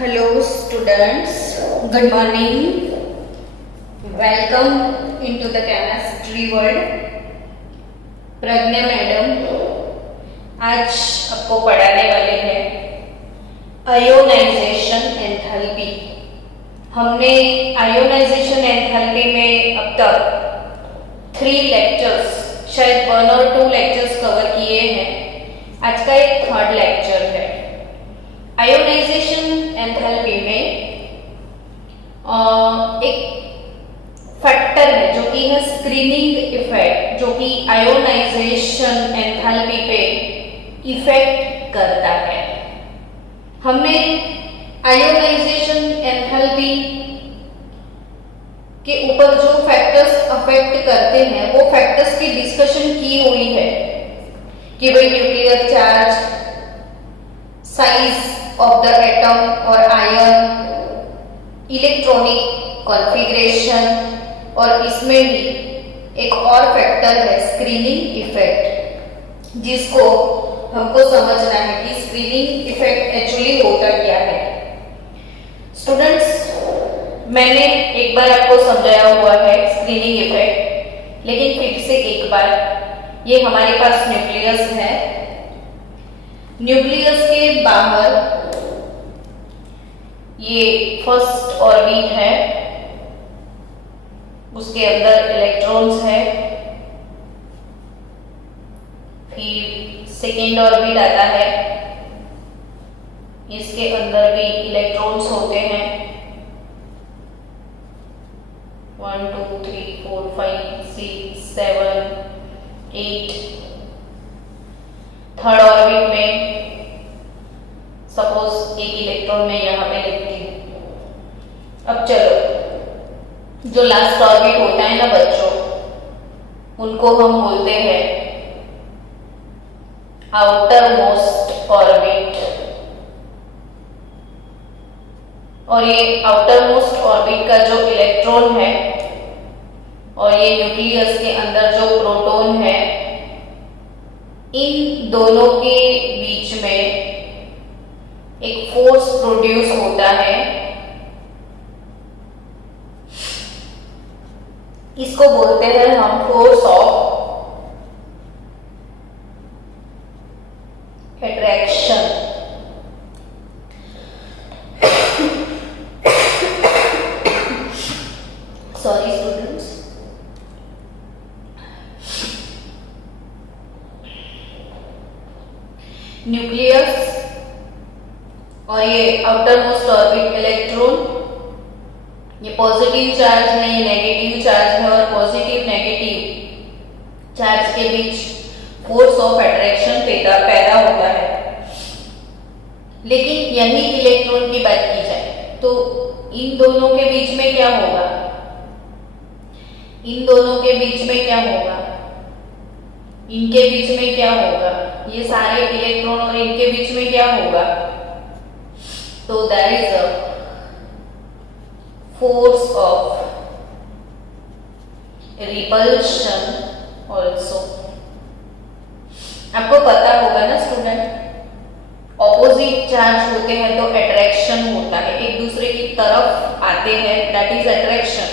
Hello students, good morning. Welcome into the chemistry world. Pragya madam आज आपको पढ़ाने वाले हैं आयोनाइजेशन एंथैल्पी। हमने आयोनाइजेशन एंथैल्पी में अब तक 3 लेक्चर्स, शायद 1 और 2 लेक्चर्स कवर किए हैं। आज का एक 3rd लेक्चर है। आयोनाइजेशन एंथैल्पी में एक फैक्टर है जो कि है स्क्रीनिंग इफेक्ट, जो कि आयोनाइजेशन एंथैल्पी पे इफेक्ट करता है। हमने आयोनाइजेशन एंथैल्पी के ऊपर जो फैक्टर्स अफेक्ट करते हैं वो फैक्टर्स की डिस्कशन की हुई है कि भाई nuclear charge, size of the atom or ion, electronic configuration, और इसमें भी एक और फैक्टर है स्क्रीनिंग इफेक्ट, जिसको हमको समझना है कि स्क्रीनिंग इफेक्ट एक्चुअली होता क्या है। स्टूडेंट्स, मैंने एक बार आपको समझाया हुआ है स्क्रीनिंग इफेक्ट, लेकिन फिर से एक बार, ये हमारे पास न्यूक्लियस है। न्यूक्लियस के बाहर ये फर्स्ट ऑर्बिट है, उसके अंदर इलेक्ट्रॉन्स है, फिर सेकेंड ऑर्बिट आता है, इसके अंदर भी इलेक्ट्रॉन्स होते हैं 1 2 3 4 5 6 7 8। थर्ड ऑर्बिट में सपोज एक इलेक्ट्रॉन में यहाँ पे लिखती हूँ। अब चलो, जो लास्ट ऑर्बिट होता है ना बच्चों, उनको हम बोलते हैं आउटर मोस्ट ऑर्बिट। और ये आउटर मोस्ट ऑर्बिट का जो इलेक्ट्रॉन है और ये न्यूक्लियस के अंदर जो प्रोटॉन है, इन दोनों के बीच में एक फोर्स प्रोड्यूस होता है। इसको बोलते हैं हम force of attraction. Sorry students. Nucleus और ये आउटर मोस्ट ऑर्बिट इलेक्ट्रॉन, ये पॉजिटिव चार्ज है, ये नेगेटिव चार्ज है, और पॉजिटिव नेगेटिव चार्ज के बीच फोर्स ऑफ अट्रैक्शन पैदा होता है। लेकिन यही इलेक्ट्रॉन की बात की जाए तो इन दोनों के बीच में क्या होगा? इन दोनों के बीच में क्या होगा? इनके बीच में क्या होगा? ये सारे इलेक्ट्रॉन और इनके बीच में क्या होगा? So there is a force of repulsion also. आपको पता होगा ना स्टूडेंट, ऑपोजिट चार्ज होते हैं तो अट्रैक्शन होता है, एक दूसरे की तरफ आते हैं, दैट इज अट्रैक्शन।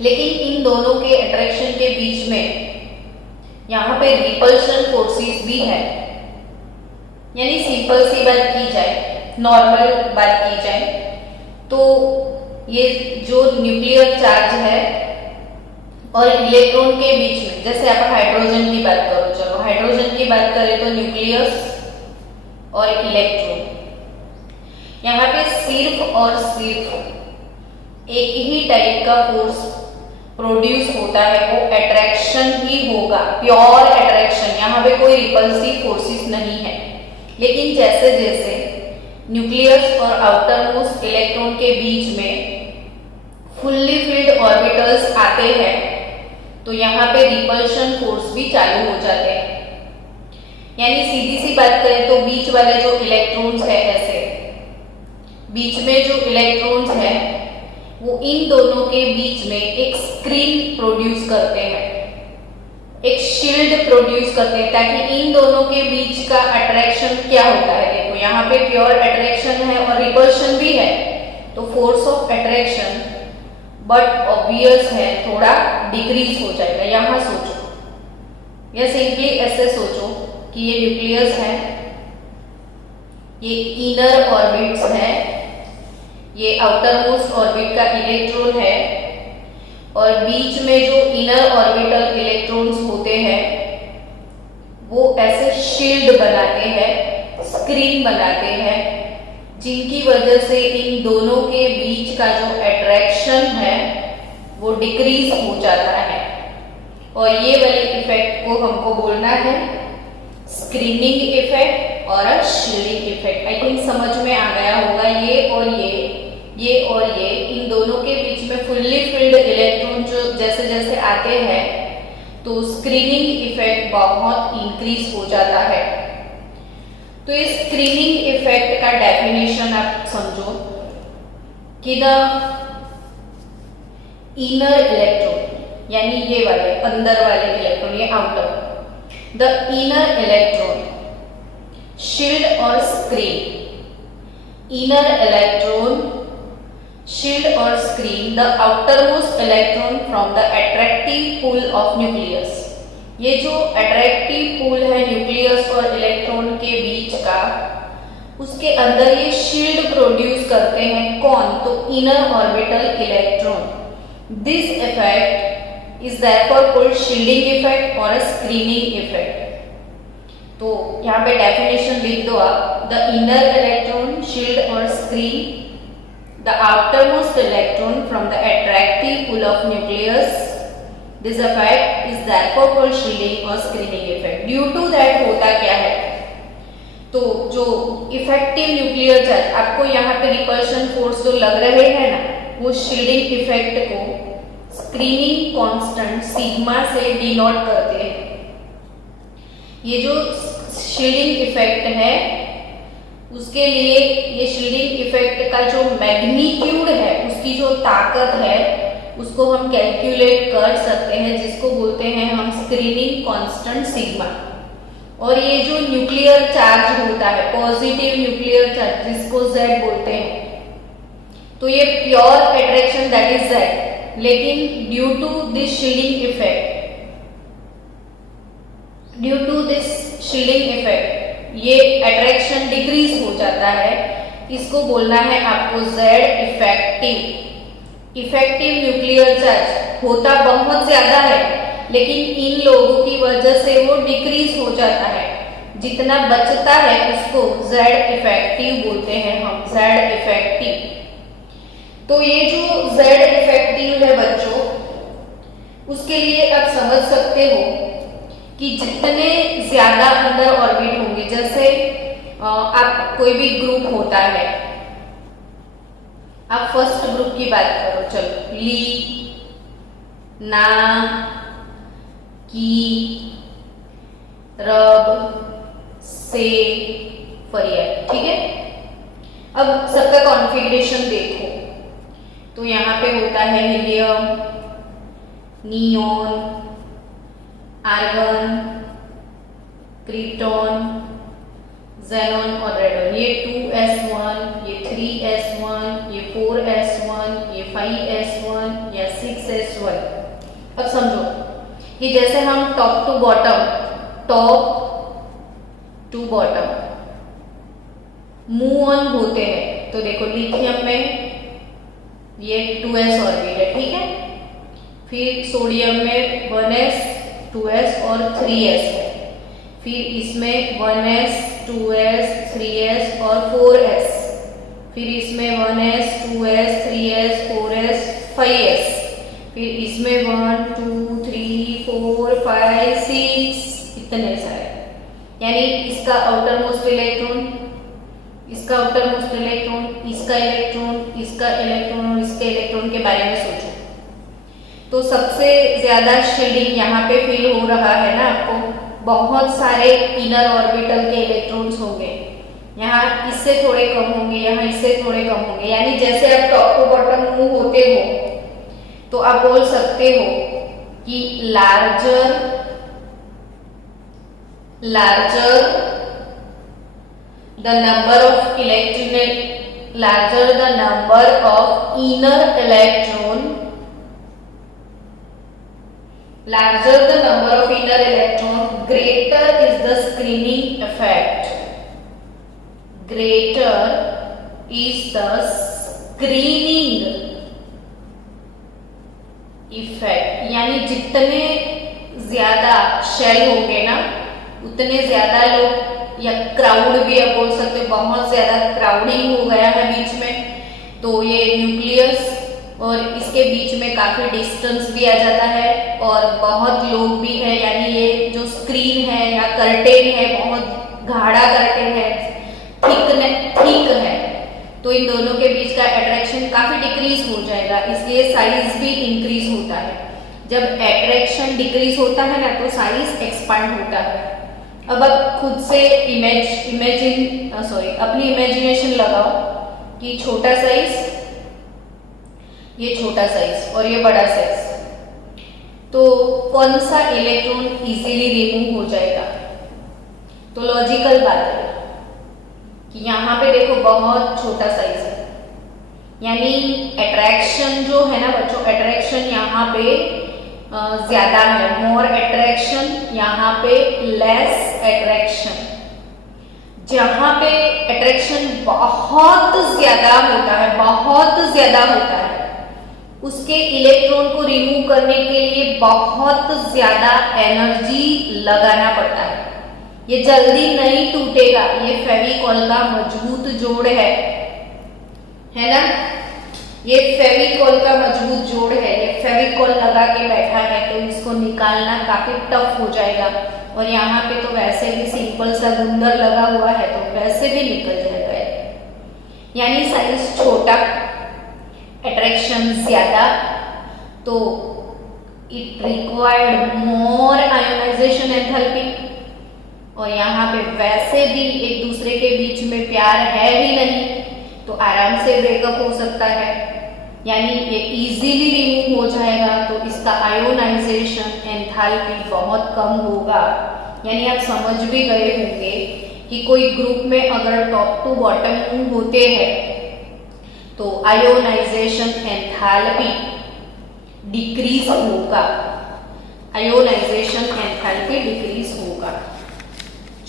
लेकिन इन दोनों के अट्रैक्शन के बीच में यहाँ पे रिपल्शन फोर्सेस भी है। यानी सिंपल सी बात की जाए, नॉर्मल बात की जाए तो ये जो न्यूक्लियर चार्ज है और इलेक्ट्रॉन के बीच में, जैसे आप हाइड्रोजन की बात करो, चलो हाइड्रोजन की बात करें तो न्यूक्लियस और इलेक्ट्रॉन, यहाँ पे सिर्फ और सिर्फ एक ही टाइप का फोर्स प्रोड्यूस होता है, वो अट्रैक्शन ही होगा, प्योर अट्रैक्शन। यहाँ पे कोई रिपल्सिव फोर्सेस नहीं है। लेकिन जैसे जैसे न्यूक्लियस और आउटर मोस्ट इलेक्ट्रॉन के बीच में फुल्ली फिल्ड ऑर्बिटल्स आते हैं तो यहाँ पे रिपल्शन फोर्स भी चालू हो जाते हैं। यानी सीधी सी बात करें तो बीच वाले जो इलेक्ट्रॉन्स है, ऐसे बीच में जो इलेक्ट्रॉन्स है वो इन दोनों के बीच में एक स्क्रीन प्रोड्यूस करते हैं। एक शील्ड प्रोड्यूस करते हैं ताकि इन दोनों के बीच का अट्रैक्शन क्या होता है, देखो यहाँ पे प्योर अट्रैक्शन है और रिपल्शन भी है, तो force of attraction but obvious है थोड़ा डिक्रीज हो जाएगा। यहाँ सोचो या सिंपली ऐसे सोचो कि ये न्यूक्लियस है, ये इनर ऑर्बिट्स है, ये आउटर मोस्ट ऑर्बिट का इलेक्ट्रॉन है और बीच में जो इनर ऑर्बिटल इलेक्ट्रॉन्स होते हैं वो ऐसे शील्ड बनाते हैं, स्क्रीन बनाते हैं, जिनकी वजह से इन दोनों के बीच का जो अट्रैक्शन है वो डिक्रीज हो जाता है। और ये वाले इफेक्ट को हमको बोलना है स्क्रीनिंग इफेक्ट और शील्डिंग इफेक्ट। आई थिंक समझ में आ गया होगा। ये और ये इन दोनों के बीच में फुल्ली फिल्ड इलेक्ट्रॉन जो जैसे जैसे आते हैं तो स्क्रीनिंग इफेक्ट बहुत इंक्रीज हो जाता है। तो इस स्क्रीनिंग इफेक्ट का डेफिनेशन आप समझो कि द इनर इलेक्ट्रॉन यानी ये वाले अंदर वाले इलेक्ट्रॉन, ये outer, the inner electron shield और screen, inner electron shield or screen the outermost electron from the attractive pull of nucleus। ये जो attractive pull है न्यूक्लियस और इलेक्ट्रॉन के बीच का, उसके अंदर ये शील्ड प्रोड्यूस करते हैं कौन, तो inner orbital electron. This effect is therefore called shielding effect और स्क्रीनिंग इफेक्ट। तो यहाँ पे डेफिनेशन लिख दो आप, द इनर इलेक्ट्रॉन शील्ड और screen the outermost electron from the attractive pull of nucleus। This effect is therefore called shielding or screening effect। Due to that होता क्या है, तो जो इफेक्टिव न्यूक्लियर चार्ज आपको यहाँ पे रिपल्शन फोर्स जो लग रहे हैं ना, वो शील्डिंग इफेक्ट को स्क्रीनिंग कांस्टेंट सिग्मा से डिनोट करते हैं। ये जो शील्डिंग इफेक्ट है उसके लिए ये शील्डिंग इफेक्ट का जो मैग्नीट्यूड है, उसकी जो ताकत है, उसको हम कैलकुलेट कर सकते हैं, जिसको बोलते हैं हम स्क्रीनिंग कांस्टेंट सिग्मा। और ये जो न्यूक्लियर चार्ज होता है, पॉजिटिव न्यूक्लियर चार्ज जिसको Z बोलते हैं, तो ये pure attraction that is Z, लेकिन due to this shielding effect ये अट्रैक्शन डिक्रीज हो जाता है। इसको बोलना है आपको Z effective. Effective nuclear charge होता बहुत ज्यादा है, लेकिन इन लोगों की वजह से वो डिक्रीज हो जाता है। जितना बचता है उसको Z इफेक्टिव बोलते हैं हम, Z इफेक्टिव। तो ये जो Z इफेक्टिव है बच्चों, उसके लिए आप समझ सकते हो कि जितने ज्यादा अंदर ऑर्बिट होंगे, जैसे आप कोई भी ग्रुप होता है, आप फर्स्ट ग्रुप की बात करो, चलो ली, ना, की, रब, से, फरियाद, ठीक है। अब सबका कॉन्फ़िगरेशन देखो, तो यहाँ पे होता है helium, neon, argon, krypton, xenon और रेडॉन। ये 2s1, ये 3s1, ये 4s1, ये 5s1 या 6s1। अब समझो कि जैसे हम top to bottom move on होते हैं, तो देखो लिथियम में ये 2s ऑर्बिट है, ठीक है। फिर सोडियम में 1s 2s और 3s है, फिर इसमें 1s 2s 3s और 4s, फिर इसमें 1s 2s 3s 4s 5s, फिर इसमें 1 2 3 4 5 6, इतने सारे। यानी इसका आउटर मोस्ट इलेक्ट्रॉन, इसका आउटर मोस्ट इलेक्ट्रॉन, इसका इलेक्ट्रॉन, इसका इलेक्ट्रॉन और इसके इलेक्ट्रॉन के बारे में सोचो। तो सबसे ज्यादा शील्डिंग यहाँ पे फील हो रहा है ना आपको, बहुत सारे इनर ऑर्बिटल के इलेक्ट्रॉन्स होंगे, यहाँ इससे थोड़े कम होंगे, यहाँ इससे थोड़े कम होंगे। यानी जैसे आप टॉप टू बॉटम मूव होते हो, तो आप बोल सकते हो कि larger larger the number of larger the number of inner electron, larger the number of inner electron, greater is the screening effect, greater is the screening effect. यानी जितने ज्यादा शेल होंगे ना उतने ज्यादा लोग, या क्राउड भी आप बोल सकते हो, बहुत ज्यादा क्राउडिंग हो गया है बीच में, तो ये न्यूक्लियस और इसके बीच में काफी डिस्टेंस भी आ जाता है और बहुत लोग भी है, यानी ये जो स्क्रीन है या कर्टेन है बहुत गाढ़ा कर्टेन है, थिक है, तो इन दोनों के बीच का अट्रैक्शन काफी डिक्रीज हो जाएगा, इसलिए साइज भी इंक्रीज होता है। जब अट्रैक्शन डिक्रीज होता है ना तो साइज एक्सपांड होता है। अब आप खुद से अपनी इमेजिनेशन लगाओ कि छोटा साइज, ये छोटा साइज और ये बड़ा साइज, तो कौन सा इलेक्ट्रॉन इजीली रिमूव हो जाएगा? तो लॉजिकल बात है कि यहाँ पे देखो बहुत छोटा साइज है, यानी अट्रैक्शन जो है ना बच्चों, अट्रैक्शन यहाँ पे ज्यादा है, मोर अट्रैक्शन, यहाँ पे लेस अट्रैक्शन। जहाँ पे अट्रैक्शन बहुत ज्यादा होता है, बहुत ज्यादा होता है, उसके इलेक्ट्रॉन को रिमूव करने के लिए बहुत ज्यादा एनर्जी लगाना पड़ता है। ये जल्दी नहीं टूटेगा, ये फेविकॉल का मजबूत जोड़ है ना, ये फेविकॉल का मजबूत जोड़ है, ये फेविकॉल लगा के बैठा है तो इसको निकालना काफी टफ हो जाएगा। और यहाँ पे तो वैसे भी सिंपल सा गुंदर लगा हुआ है तो वैसे भी निकल जाएगा। यानी साइज छोटा, अट्रैक्शन ज्यादा, तो it required more ionization enthalpy. और यहाँ पे वैसे भी एक दूसरे के बीच में प्यार है ही नहीं, तो आराम से ब्रेकअप हो सकता है, यानी ये इजीली रिमूव हो जाएगा, तो इसका आयोनाइजेशन एंथैल्पी बहुत कम होगा। यानी आप समझ भी गए होंगे कि कोई ग्रुप में अगर टॉप टू बॉटम मूव होते हैं तो आयोनाइजेशन एंथैल्पी डिक्रीज होगा, आयोनाइजेशन एंथैल्पी डिक्रीज होगा।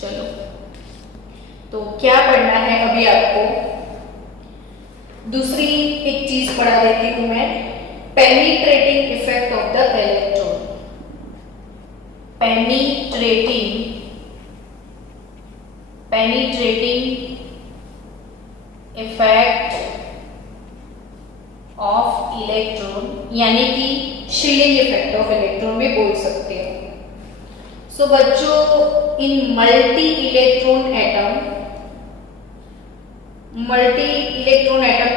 चलो, तो क्या पढ़ना है अभी आपको? दूसरी एक चीज पढ़ा देती हूं मैं, penetrating effect of the electron. Penetrating effect of electron, यानी कि शिलिंग इफेक्ट ऑफ इलेक्ट्रॉन भी बोल सकते हो। सो बच्चों, इन मल्टी इलेक्ट्रॉन एटम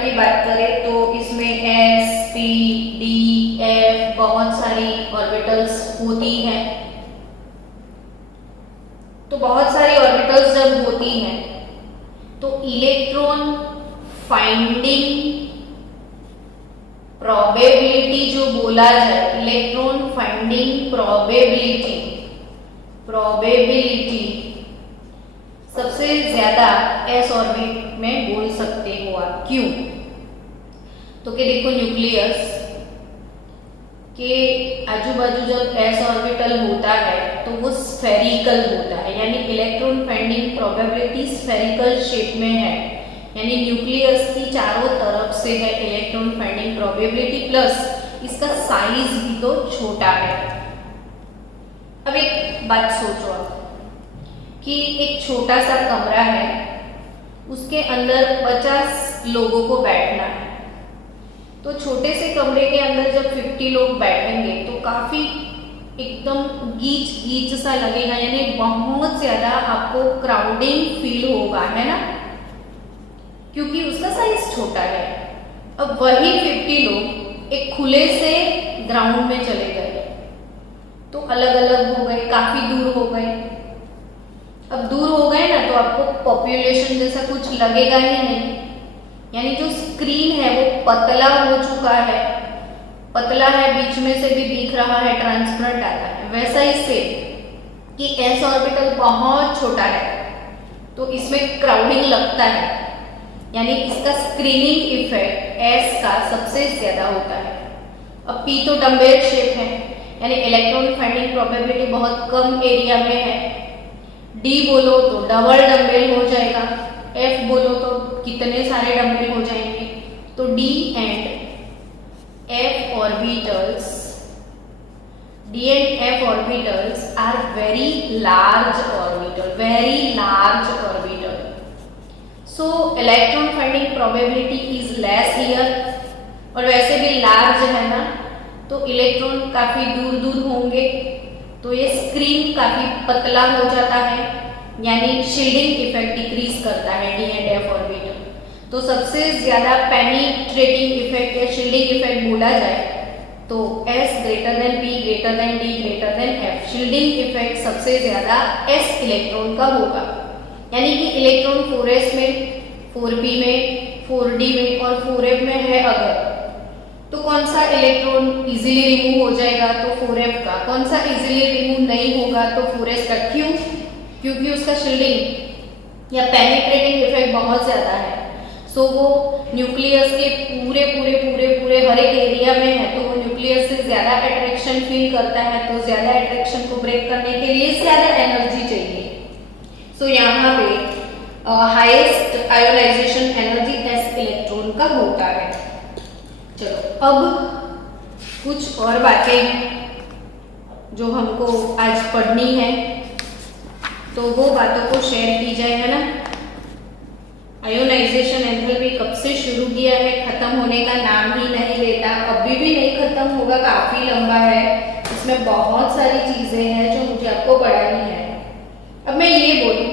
की बात करें तो इसमें s, p, d, f बहुत सारी ऑर्बिटल्स होती हैं। तो बहुत सारी ऑर्बिटल्स जब होती हैं तो इलेक्ट्रॉन फाइंडिंग प्रोबेबिलिटी जो बोला जाए, इलेक्ट्रॉन फाइंडिंग प्रोबेबिलिटी सबसे ज्यादा s ऑर्बिट में बोल सकते हो आप। क्यों? तो कि देखो, न्यूक्लियस के आजू बाजू जब s ऑर्बिटल होता है तो वो स्फेरिकल होता है, यानी electron finding probability spherical shape में है, यानी न्यूक्लियस की चारों तरफ से है इलेक्ट्रॉन फाइंडिंग प्रोबेबिलिटी, प्लस इसका साइज भी तो छोटा है। अब एक बात सोचो आप कि एक छोटा सा कमरा है, उसके अंदर 50 लोगों को बैठना है, तो छोटे से कमरे के अंदर जब 50 लोग बैठेंगे तो काफी एकदम गीच सा लगेगा, यानी बहुत ज्यादा आपको क्राउडिंग फील होगा, है ना, क्योंकि उसका साइज छोटा है। अब वही 50 लोग एक खुले से ग्राउंड में चले गए तो अलग अलग हो गए, काफी दूर हो गए। अब दूर हो गए ना तो आपको पॉपुलेशन जैसा कुछ लगेगा ही नहीं, यानी जो स्क्रीन है वो पतला हो चुका है, पतला है, बीच में से भी दिख रहा है, ट्रांसपेरेंट आता है, वैसा ही सेम कि s ऑर्बिटल बहुत छोटा है तो इसमें क्राउडिंग लगता है, यानी इसका स्क्रीनिंग इफेक्ट s का सबसे ज्यादा होता है। अब p तो डम्बेल शेप है, यानी इलेक्ट्रॉन फाइंडिंग प्रोबेबिलिटी बहुत कम एरिया में है। d बोलो तो डबल डम्बेल हो जाएगा, f बोलो तो कितने सारे डम्बेल हो जाएंगे। तो d and f orbitals are very large orbital, so electron finding probability is less here। और वैसे भी लार्ज है ना, तो इलेक्ट्रॉन काफी दूर दूर होंगे, तो ये स्क्रीन काफी पतला हो जाता है, यानी शील्डिंग इफेक्ट डिक्रीज करता है डी एंड एफ ऑर्बिटल। तो सबसे ज्यादा पेनिट्रेटिंग इफेक्ट या शील्डिंग इफेक्ट बोला जाए तो S greater than P greater than D greater than F, shielding effect सबसे ज्यादा S इलेक्ट्रॉन का होगा। यानी कि इलेक्ट्रॉन 4s में, 4p में, 4d में और 4f में है अगर, तो कौन सा इलेक्ट्रॉन इजीली रिमूव हो जाएगा, तो 4f का। कौन सा इजीली रिमूव नहीं होगा, तो 4s का। क्यों? क्योंकि उसका शील्डिंग या पेनिट्रेटिंग इफेक्ट बहुत ज्यादा है। सो वो न्यूक्लियस के पूरे हर एक एरिया में है, तो वो न्यूक्लियस से ज्यादा अट्रैक्शन फील करता है, तो ज्यादा अट्रैक्शन को ब्रेक करने के लिए ज्यादा एनर्जी चाहिए। सो यहाँ पे highest ionization energy s electron का होता है। चलो अब कुछ और बातें हैं जो हमको आज पढ़नी है, तो वो बातों को शेयर की जाए, है ना। आयोनाइजेशन एंथैल्पी कब से शुरू किया है, खत्म होने का नाम ही नहीं लेता, अभी भी नहीं खत्म होगा, काफी लंबा है, इसमें बहुत सारी चीजें हैं जो मुझे आपको पढ़ानी है। अब मैं ये बोलूं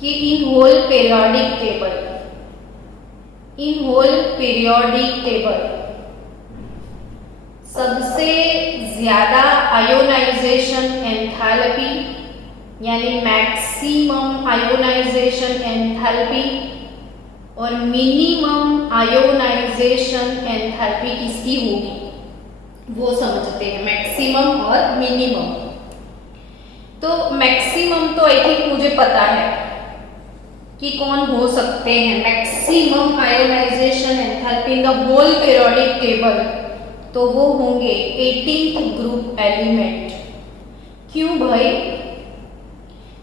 कि इन होल पीरियोडिक टेबल सबसे ज्यादा आयोनाइजेशन एंथैल्पी यानी मैक्सिमम आयोनाइजेशन एंथैल्पी और मिनिमम आयोनाइजेशन एंथैल्पी किसकी होगी वो समझते हैं, मैक्सिमम और मिनिमम। तो मैक्सिमम तो आई थिंक मुझे पता है कि कौन हो सकते हैं maximum ionization enthalpy in the whole periodic table, तो वो होंगे 18th ग्रुप एलिमेंट। क्यों भाई?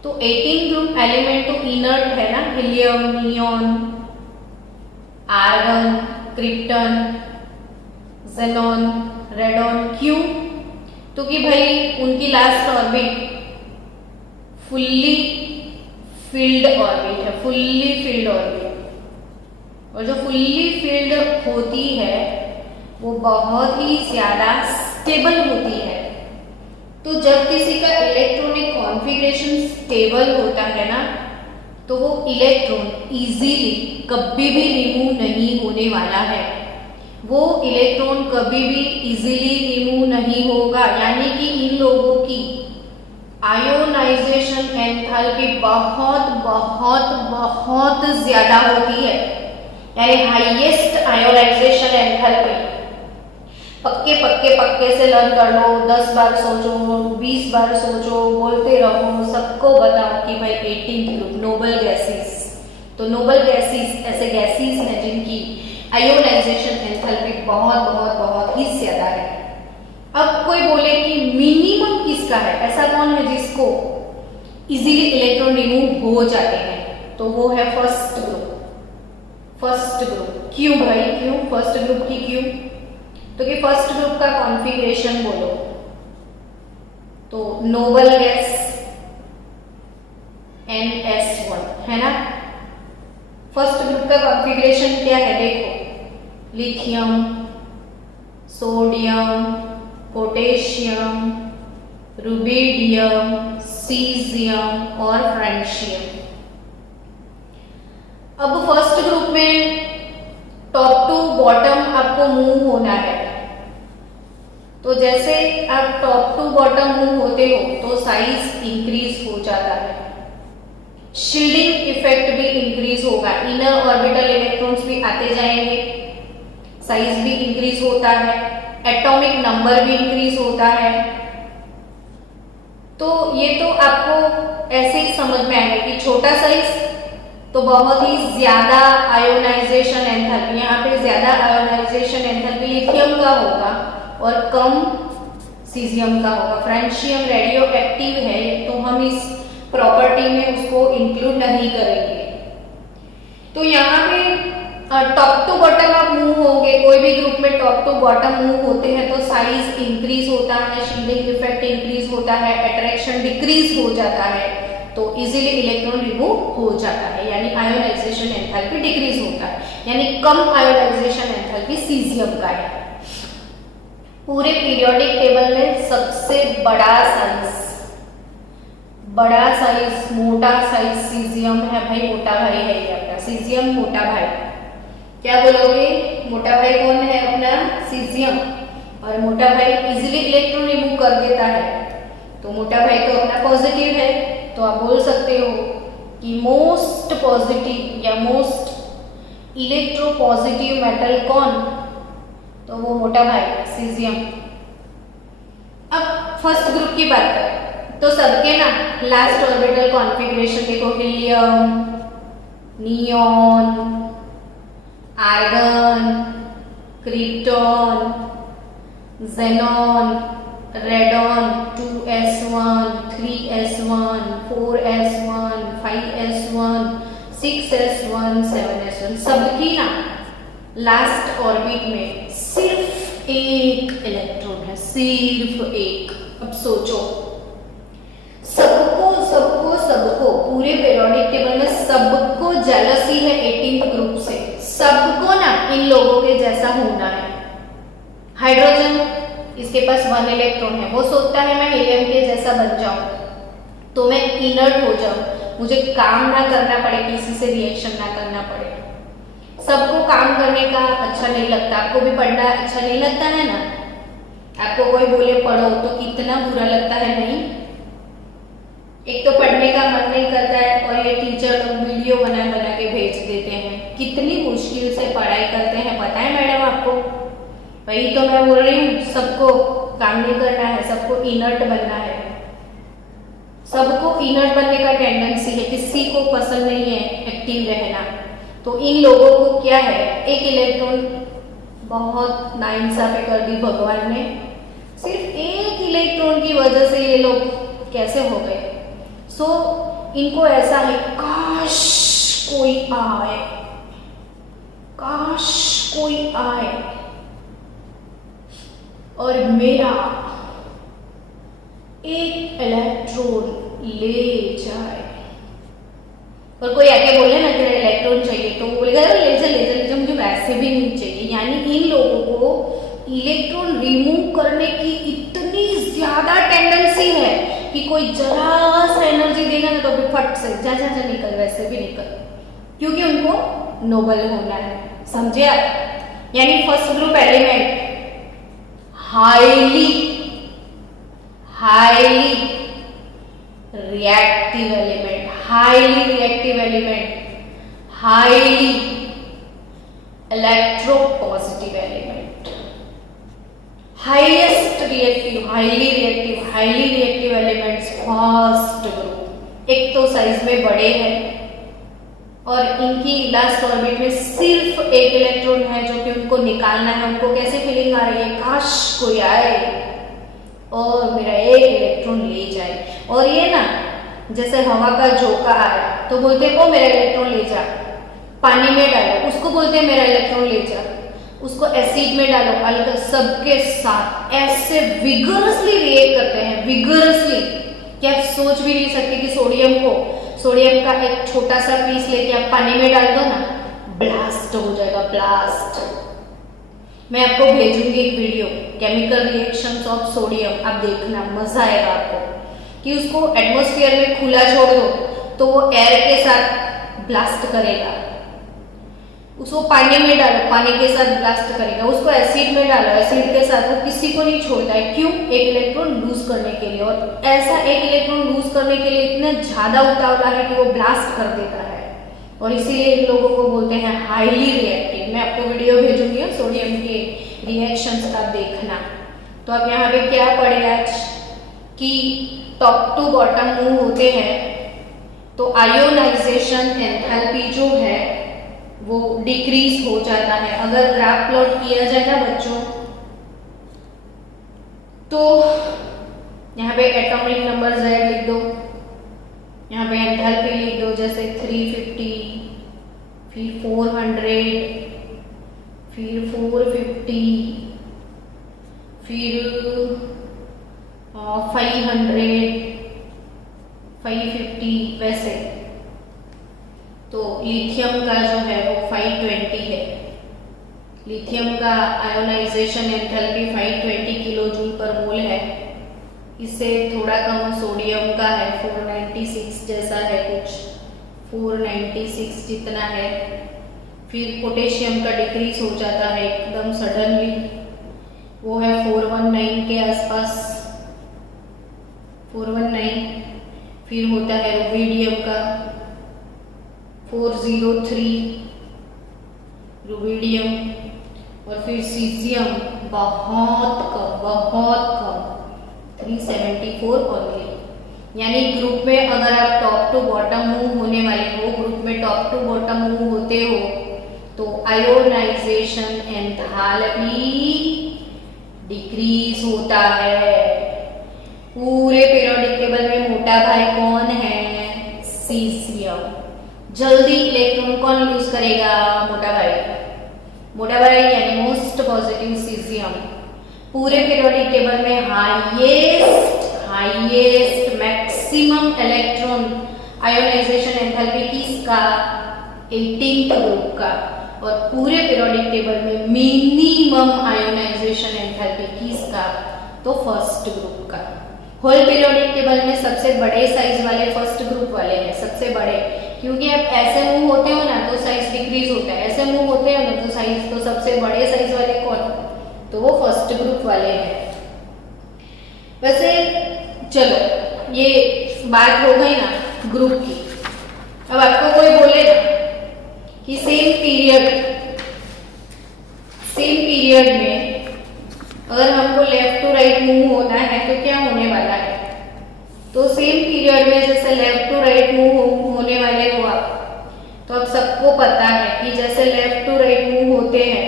तो 18 ग्रुप एलिमेंट तो इनर्ट है ना, helium, neon, argon, krypton, xenon, radon. क्यों? तो कि भाई उनकी last orbit fully filled orbit है, फुल्ली फिल्ड ऑर्बिट, और जो फुल्ली फिल्ड होती है वो बहुत ही ज्यादा स्टेबल होती है। तो जब किसी का इलेक्ट्रॉनिक कॉन्फ़िगरेशन स्टेबल होता है ना, तो वो इलेक्ट्रॉन इजीली कभी भी रिमूव नहीं होने वाला है, वो इलेक्ट्रॉन कभी भी इजीली रिमूव नहीं होगा। यानी कि इन लोगों की आयोनाइजेशन एंथैल्पी बहुत बहुत बहुत ज्यादा होती है, यानी हाईएस्ट आयोनाइजेशन एंथैल्पी। पक्के से लर्न कर लो, 10 बार सोचो, 20 बार सोचो, बोलते रहो, सबको बताओ कि भाई 18 ग्रुप नोबल गैसेस। तो नोबल गैसेस ऐसे गैसेस हैं जिनकी आयोनाइजेशन एंथैल्पी बहुत बहुत बहुत ही ज्यादा है। अब कोई बोले कि मिनिमम किसका है, ऐसा कौन है जिसको इजीली इलेक्ट्रॉन रिमूव हो जाते हैं, तो वो है फर्स्ट ग्रुप। क्यों भाई, क्यों फर्स्ट ग्रुप की? क्यों? तो कि फर्स्ट ग्रुप का कॉन्फ़िगरेशन बोलो तो नोबल गैस NS1 है ना। फर्स्ट ग्रुप का कॉन्फ़िगरेशन क्या है देखो, lithium, sodium, potassium, rubidium, caesium और फ्रेंशियम। अब फर्स्ट ग्रुप में टॉप टू बॉटम आपको मूव होना है, तो जैसे आप टॉप टू बॉटम मूव होते हो तो साइज इंक्रीज हो जाता है, शील्डिंग इफेक्ट भी इंक्रीज होगा, इनर ऑर्बिटल इलेक्ट्रॉन्स भी आते जाएंगे, साइज भी इंक्रीज होता है, एटॉमिक नंबर भी इंक्रीज होता है, तो ये तो आपको ऐसे ही समझ में आएगा कि छोटा साइज तो बहुत ही ज्यादा आयोनाइजेशन एंथैल्पी, यहाँ पे ज्यादा आयोनाइजेशन एंथैल्पी लिथियम का होगा और कम सीजियम का होगा। फ्रेंशियम रेडियो एक्टिव है तो हम इस प्रॉपर्टी में उसको इंक्लूड नहीं करेंगे। तो यहाँ पे टॉप टू बॉटम आप मूव होंगे, कोई भी ग्रुप में टॉप टू बॉटम मूव होते हैं तो साइज इंक्रीज होता है, शील्डिंग इफेक्ट इंक्रीज होता है, अट्रैक्शन डिक्रीज हो जाता है, तो इजीली इलेक्ट्रॉन रिमूव हो जाता है, यानी आयोनाइजेशन एंथैल्पी डिक्रीज होता है, यानी कम आयोनाइजेशन एंथैल्पी सीजियम का है। पूरे पीरियोडिक टेबल में सबसे बड़ा साइज मोटा साइज सीजियम है भाई, मोटा भाई है ये अपना सीजियम, मोटा भाई। क्या बोलोगे? मोटा भाई कौन है? अपना सीजियम। और मोटा भाई इजीली इलेक्ट्रॉन रिमूव कर देता है, तो मोटा भाई तो अपना पॉजिटिव है, तो आप बोल सकते हो कि मोस्ट पॉजिटिव या मोस्ट इलेक्ट्रोपॉजिटिव मेटल कौन? तो वो मोटा भाई सीजियम। अब फर्स्ट ग्रुप की बात करें तो सबके ना लास्ट ऑर्बिटल कॉन्फ़िगरेशन देखो, helium, neon, argon, krypton, xenon, radon, 2s1, 3s1, 4s1, 5s1, 6s1, 7s1, सबकी ना लास्ट ऑर्बिट में सिर्फ एक इलेक्ट्रॉन है, सिर्फ एक। अब सोचो, सबको पूरे पीरियोडिक टेबल में सबको जेलसी है 18th ग्रुप से, सबको ना इन लोगों के जैसा होना है। हाइड्रोजन, इसके पास 1 इलेक्ट्रॉन है, वो सोचता है मैं हीलियम के जैसा बन जाऊं, तो मैं इनर्ट हो जाऊं, मुझे काम ना करना पड़े, किसी से रिएक्शन ना करना पड़े। सबको काम करने का अच्छा नहीं लगता, आपको भी पढ़ना अच्छा नहीं लगता है ना, आपको कोई बोले पढ़ो तो कितना बुरा लगता है, नहीं? एक तो पढ़ने का मन नहीं करता है और ये टीचर लोग वीडियो बना के भेज देते हैं, कितनी मुश्किल से पढ़ाई करते हैं पता है मैडम आपको? वही तो मैं बोल रही हूँ, सबको काम नहीं करना है, सबको इनर्ट बनना है, सबको इनर्ट बनने का टेंडेंसी है, किसी को पसंद नहीं है एक्टिव रहना। तो इन लोगों को क्या है, एक इलेक्ट्रॉन, बहुत नाइंसाफी कर दी भगवान ने, सिर्फ एक इलेक्ट्रॉन की वजह से ये लोग कैसे हो गए। सो इनको ऐसा है, काश कोई आए, काश कोई आए और मेरा एक इलेक्ट्रॉन ले जाए। और कोई आके बोले ना तेरा इलेक्ट्रॉन चाहिए, तो वो बोलेगा ले जा, मुझे वैसे भी नहीं चाहिए। यानी इन लोगों को इलेक्ट्रॉन रिमूव करने की इतनी ज्यादा टेंडेंसी है कि कोई जरा सा एनर्जी देगा ना तो फिर फट से जा निकल, वैसे भी निकल, क्योंकि उनको नोबल होना है, समझे आप? यानी first group element highly reactive element, highly electropositive element, highest reactive, highly reactive elements first group. एक तो साइज में बड़े हैं और इनकी लास्ट ऑर्बिट में सिर्फ एक इलेक्ट्रॉन है जो कि उनको निकालना है। उनको कैसे फीलिंग आ रही है, काश कोई आए और मेरा एक इलेक्ट्रॉन ले जाए। और ये ना जैसे हवा का झोंका आया तो बोलते हैं ओ मेरा इलेक्ट्रॉन ले जा, पानी में डालो उसको बोलते हैं मेरा इलेक्ट्रॉन ले जा, उसको एसिड में डालो, अल्कोहल, सबके साथ ऐसे विगरसली रिएक्ट करते हैं, विगरसली कि आप सोच भी नहीं सकते कि सोडियम का एक छोटा सा पीस लेके आप पानी में डाल दो ना, ब्लास्ट हो जाएगा, ब्लास्ट। मैं आपको भेजूंगी एक video, chemical reactions of sodium, आप देखना, मजा आएगा आपको। कि उसको एटमॉस्फेयर में खुला छोड़ दो तो वो एयर के साथ ब्लास्ट करेगा, उसको पानी में डालो, पानी के साथ ब्लास्ट करेगा, उसको एसिड में डालो, एसिड के साथ, वो किसी को नहीं छोड़ता है। क्यों? एक इलेक्ट्रॉन लूज करने के लिए। और ऐसा एक इलेक्ट्रॉन लूज करने के लिए इतना ज्यादा उतावला है कि वो ब्लास्ट कर देता है, और इसीलिए इन लोगों को बोलते हैं हाईली रिएक्टिव। मैं आपको वीडियो भेजूंगी सोडियम के रिएक्शंस का, देखना। तो आप यहाँ पे क्या पढ़े आज कि टॉप टू बॉटम मूव होते हैं तो आयोनाइजेशन एंथैल्पी जो है वो डिक्रीज हो जाता है। अगर ग्राफ प्लॉट किया जाए ना बच्चों, तो यहाँ पे एटॉमिक नंबर Z लिख दो, यहाँ पे एंथैल्पी लिख दो, जैसे 350, फिर 400, फिर 450, फिर 500, 550, वैसे। तो लिथियम का जो है वो 520 है। लिथियम का आयोनाइजेशन एंथैल्पी 520 किलो जूल पर मोल है। इससे थोड़ा कम सोडियम का है, 496 जैसा है कुछ, 496 जितना है। फिर पोटेशियम का डिक्रीज हो जाता है एकदम सडनली, वो है 419 के आसपास, 419। फिर होता है रुबीडियम का 403 रुबीडियम, और फिर सीजियम बहुत कम 374 ओनली। यानी ग्रुप में अगर आप टॉप टू बॉटम मूव होने वाले हो, ग्रुप में टॉप टू बॉटम मूव होते हो, तो आयोनाइजेशन एंथैल्पी डिक्रीज होता है। पूरे पीरियोडिक टेबल में मोटा भाई कौन है? सीजियम। जल्दी इलेक्ट्रॉन कौन लूज करेगा? मोटा भाई। मोटा भाई यानी मोस्ट पॉजिटिव सीजियम। पूरे पीरियोडिक टेबल में highest maximum electron ionisation enthalpy किसका? 18th ग्रुप का। और पूरे पीरियोडिक टेबल में मिनिमम आयोनाइजेशन एंथैल्पी किसका? तो फर्स्ट ग्रुप का। होल पीरियोडिक टेबल में सबसे बड़े साइज वाले फर्स्ट ग्रुप वाले हैं, सबसे बड़े, क्योंकि अब ऐसे मूव होते हो ना तो साइज डिक्रीज होता है, ऐसे मूव होते हो ना तो साइज, तो सबसे बड़े साइज वाले कौन? तो वो फर्स्ट ग्रुप वाले हैं। वैसे चलो ये बात हो गई ना ग्रुप की। अब आपको कोई बोले ना कि सेम पीरियड में अगर हमको लेफ्ट टू राइट मूव होना है तो क्या होने वाला है? तो सेम पीरियड में जैसे लेफ्ट टू राइट मूव होने वाले हो आप, तो अब सबको पता है कि जैसे लेफ्ट टू राइट मूव होते हैं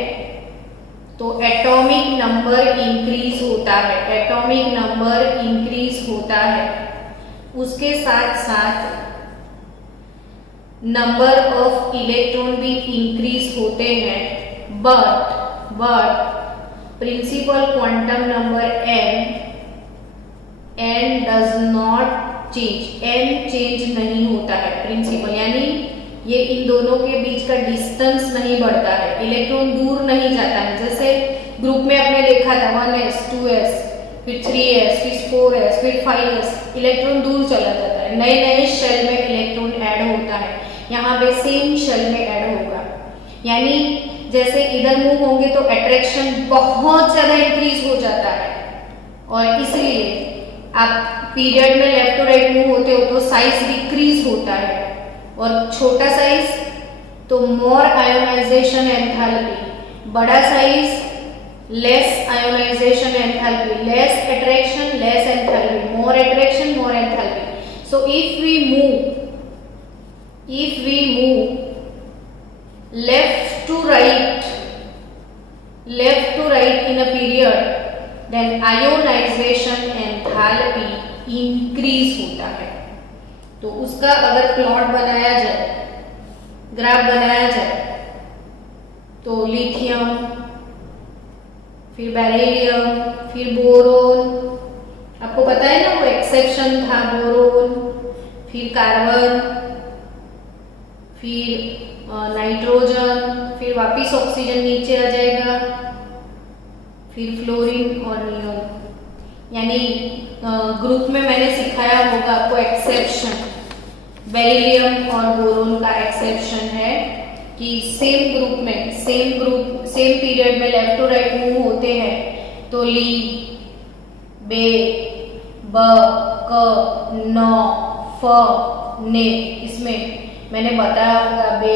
तो एटॉमिक नंबर इंक्रीज होता है, एटॉमिक नंबर इंक्रीज होता है। उसके साथ साथ नंबर ऑफ इलेक्ट्रॉन भी इंक्रीज होते हैं, but principal quantum number n does not change, n change नहीं होता है प्रिंसिपल, यानी ये इन दोनों के बीच का डिस्टेंस नहीं बढ़ता है, इलेक्ट्रॉन दूर नहीं जाता है। जैसे ग्रुप में आपने देखा था 1s 2s फिर 3s फिर 4s फिर 5s, इलेक्ट्रॉन दूर चला जाता है, नए नए शेल में इलेक्ट्रॉन ऐड होता है, यहाँ पे सेम शेल में ऐड होगा। यानी जैसे इधर मूव होंगे तो अट्रैक्शन बहुत ज्यादा इंक्रीज हो जाता है, और इसलिए आप पीरियड में लेफ्ट टू राइट मूव होते हो तो साइज डिक्रीज होता है, और छोटा साइज तो मोर आयोनाइजेशन एंथैल्पी, बड़ा size less ionization enthalpy, less attraction less enthalpy, more attraction more enthalpy. So if we move left to right in a period, then ionization enthalpy increase होता है। तो उसका अगर प्लॉट बनाया जाए, graph बनाया जाए, तो लिथियम, फिर बेरिलियम, फिर बोरोन, आपको पता है ना वो एक्सेप्शन था बोरोन, फिर कार्बन, फिर नाइट्रोजन, फिर वापिस ऑक्सीजन नीचे आ जाएगा, फिर फ्लोरीन और नियॉन। यानी ग्रुप में मैंने सिखाया होगा आपको एक्सेप्शन, बेरिलियम और बोरोन का एक्सेप्शन है कि सेम ग्रुप में सेम पीरियड में लेफ्ट टू राइट मूव होते हैं तो ली, बे, ब, क, न, फ, ने, इसमें मैंने बताया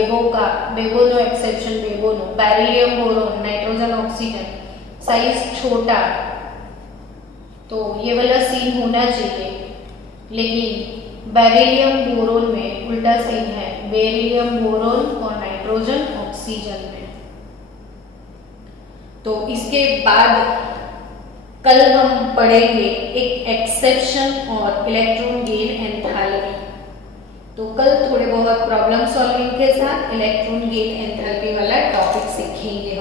होगा बेबोनो एक्सेप्शन, बेबोनो, beryllium boron, nitrogen oxygen, size छोटा, तो ये वाला सीन होना चाहिए। लेकिन बेरिलियम बोरोन में उल्टा सीन है, बेरिलियम बोरोन और नाइट्रोजन ऑक्सीजन में। तो इसके बाद कल हम पढ़ेंगे एक एक्सेप्शन और इलेक्ट्रॉन गेन एंथैल्पी। तो कल थोड़े बहुत प्रॉब्लम सॉल्विंग के साथ इलेक्ट्रॉन गेन एंथैल्पी वाला टॉपिक सीखेंगे।